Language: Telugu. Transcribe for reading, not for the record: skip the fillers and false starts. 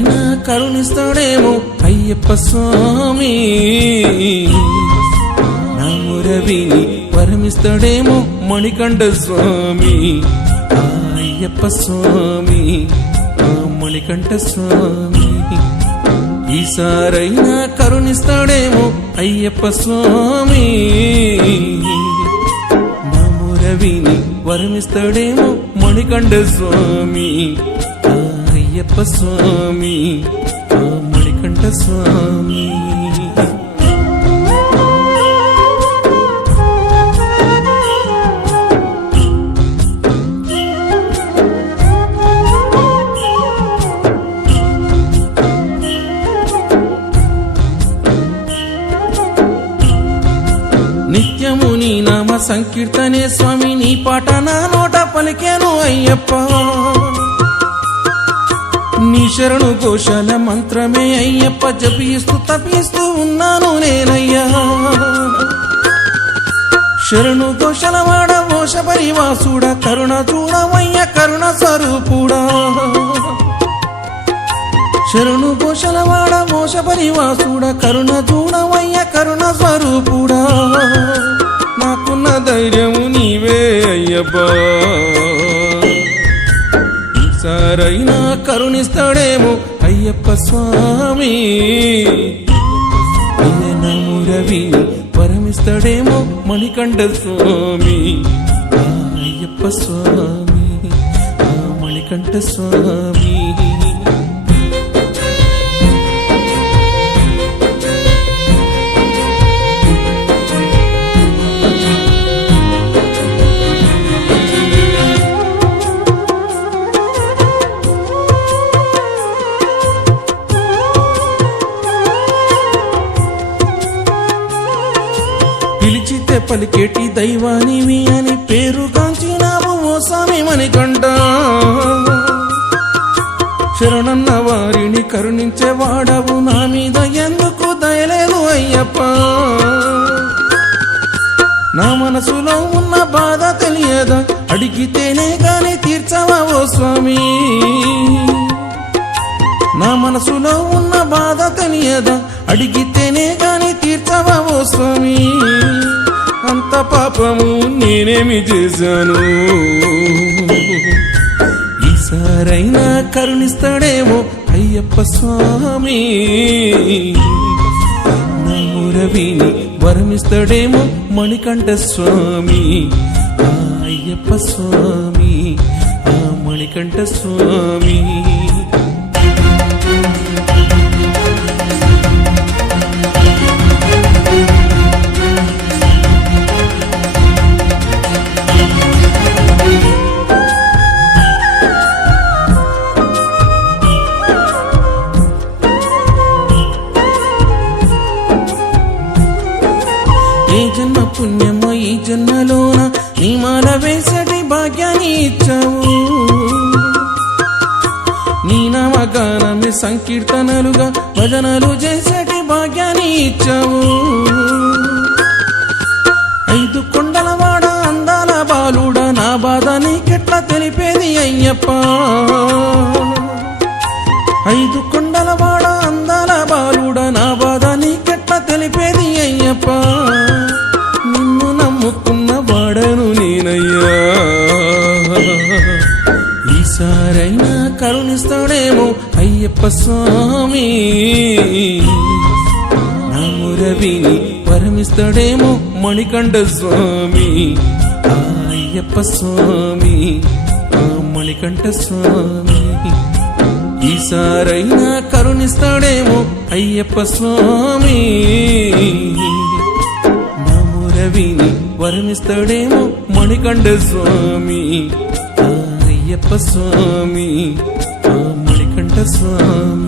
ఈసారైనా కరుణిస్తాడేమో అయ్యప్ప స్వామి, నా మురవిని వరమిస్తాడేమో మణికంఠ స్వామి, అయ్యప్ప స్వామి, మణికంఠ స్వామి. ఈసారైనా కరుణిస్తాడేమో అయ్యప్ప స్వామి, నా మురవిని వరమిస్తాడేమో మణికంఠ స్వామి, అయ్యప్ప స్వామి, మణికంఠ స్వామి. నిత్యము నీ నామ సంకీర్తనే స్వామి, నీ పాట నా నోట పలికేను అయ్యప్ప. నీ శరణు ఘోషాల మంత్రమే అయ్యప్ప, జపిస్తూ తపిస్తూ ఉన్నాను నేనయ్యా. శరణు ఘోషల వాడ మోష పరివాసుడ, కరుణ చూడవయ్య కరుణ స్వరూపుడా. శరణు ఘోషల వాడ మోష పరివాసుడ, కరుణ చూడవయ్య కరుణ స్వరూపుడా. నాకున్న ధైర్యము నీవే అయ్యప్పా, ఈసారైనా కరుణిస్తాడేమో అయ్యప్ప స్వామి, నా మురవిని వరమిస్తాడేమో మణికంఠ స్వామి, అయ్యప్ప స్వామి, మణికంఠ స్వామి. పిలిచితే పలికేటి దైవానివి అని పేరుగాంచినావు ఓ స్వామి మణికంఠ. శరణన్న వారిని కరుణించే వాడవు, నా మీద ఎందుకు దయలేదు అయ్యప్ప. నా మనసులో ఉన్న బాధ తెలియదా, అడిగితేనే గాని తీర్చవా ఓ స్వామి. నా మనసులో ఉన్న బాధ తెలియదా, అడిగితేనే గాని తీర్చవా ఓ స్వామి. అంత పాపము నేనేమి చేశాను, ఈసారైనా కరుణిస్తాడేమో అయ్యప్ప స్వామి, నా మురవిని వరమిస్తాడేమో మణికంఠ స్వామి, అయ్యప్ప స్వామి, మణికంఠ స్వామి. ఏ జన్మ పుణ్యమో ఈ జన్మలోన నీ మాల వేసటి భాగ్యాన్ని ఇచ్చావు. నీ నామగానమే సంకీర్తనలుగా భజనలు చేసేటి భాగ్యాన్ని ఇచ్చావు. 5 కొండల వాడ అందాల బాలుడ, నా బాధ నీకెట్లా తెలిపేది అయ్యప్ప. 5 కొండల వాడ అందాల బాలుడ, నా బాధ నీకెట్లా తెలిపేది అయ్యప్ప. నిన్ను నమ్ముకున్న వాడను నేనయ్యా, ఈసారైనా కరుణిస్తాడేమో అయ్యప్ప స్వామి, నా మురవిని వరమిస్తాడేమో మణికంఠ స్వామి, అయ్యప్ప స్వామి, మణికంఠ స్వామి. ఈసారైనా కరుణిస్తాడేమో అయ్యప్ప స్వామి, నా మురవిని వరమిస్తాడేమో మణికంఠ స్వామి, అయ్యప్ప స్వామి, మణికంఠ స్వామి.